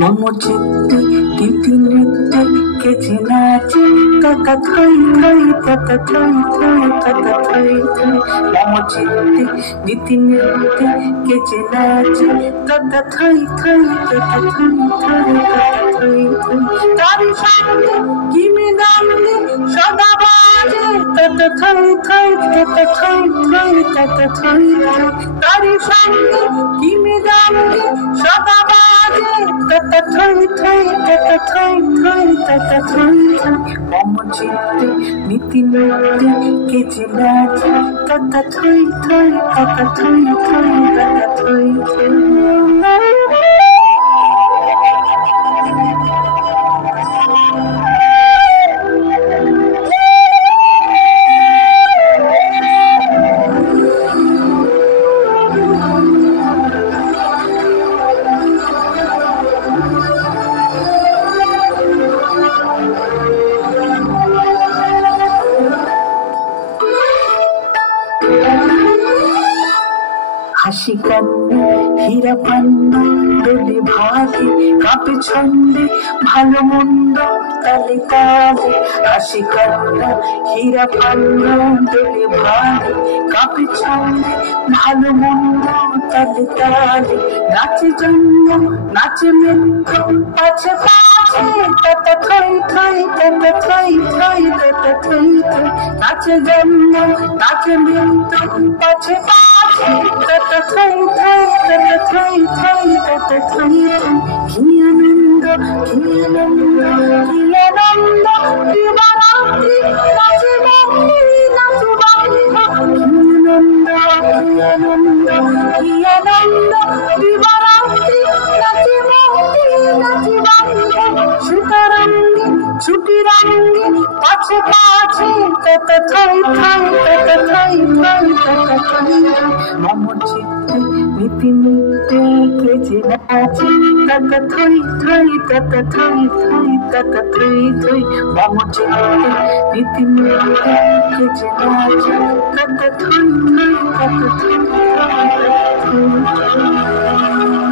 মম চিত্তে তিতি নৃত্যে কেচে নাচে ততা থই থই ততা থই থই ততা থই থই। মম চিত্তে তিতি নৃত্যে কেচে নাচে ততা থই থই ততা থই থই ততা থই থই। তারি সঙ্গে কি মৃদঙ্গে সদা বাজে ততা থই থই ততা থই থই ততা থই থই। তারি সঙ্গে কি মৃদঙ্গে সদা বাজে ততা থই থই ততা থই থই ততা থই থই। মম চিত্তে নীতি নৃত্যে কেচে নাচে ততা থই থই ততা থই থই ততা থই থই। হাসি কান্না হীরা পান্না দোলে ভাগে কাঁপে ছন্দে ভালো মন্দ তালে তালে। হাসি কান্না হীরা পান্না দোলে ভাগে কাঁপে ছন্দে ভালো মন্দ তালে তালে। নাচে জন্ম নাচে মৃত্যু পাছে পাছে ততা থই থই ততা থই থই ততা থই থই। নাচে জন্ম নাচে মৃত্যু পাছে পাছে ততা থই থই ততা থই থই ততা থই থই। কি আনন্দ কি আনন্দ কি আনন্দ দিবারাত্রি নাচে বন্ধি নাচে বন্ধ। কি আনন্দ কি আনন্দ দিবারাত্রি নাচে বন্ধি নাচে বন্ধ। সুতরঙ্গে ছুটি রঙ্গে পাছে পাছে ততা থই থই ততা থই থই ততা থই থই। মম চিত্তে নীতি নৃত্যে কেচে নাচে ততা থই থই ততা থই থই ততা থই থই। মম চিত্তে নীতি নৃত্যে কেচে নাচে ততা থই থই ততা থই থই ততা থই থই।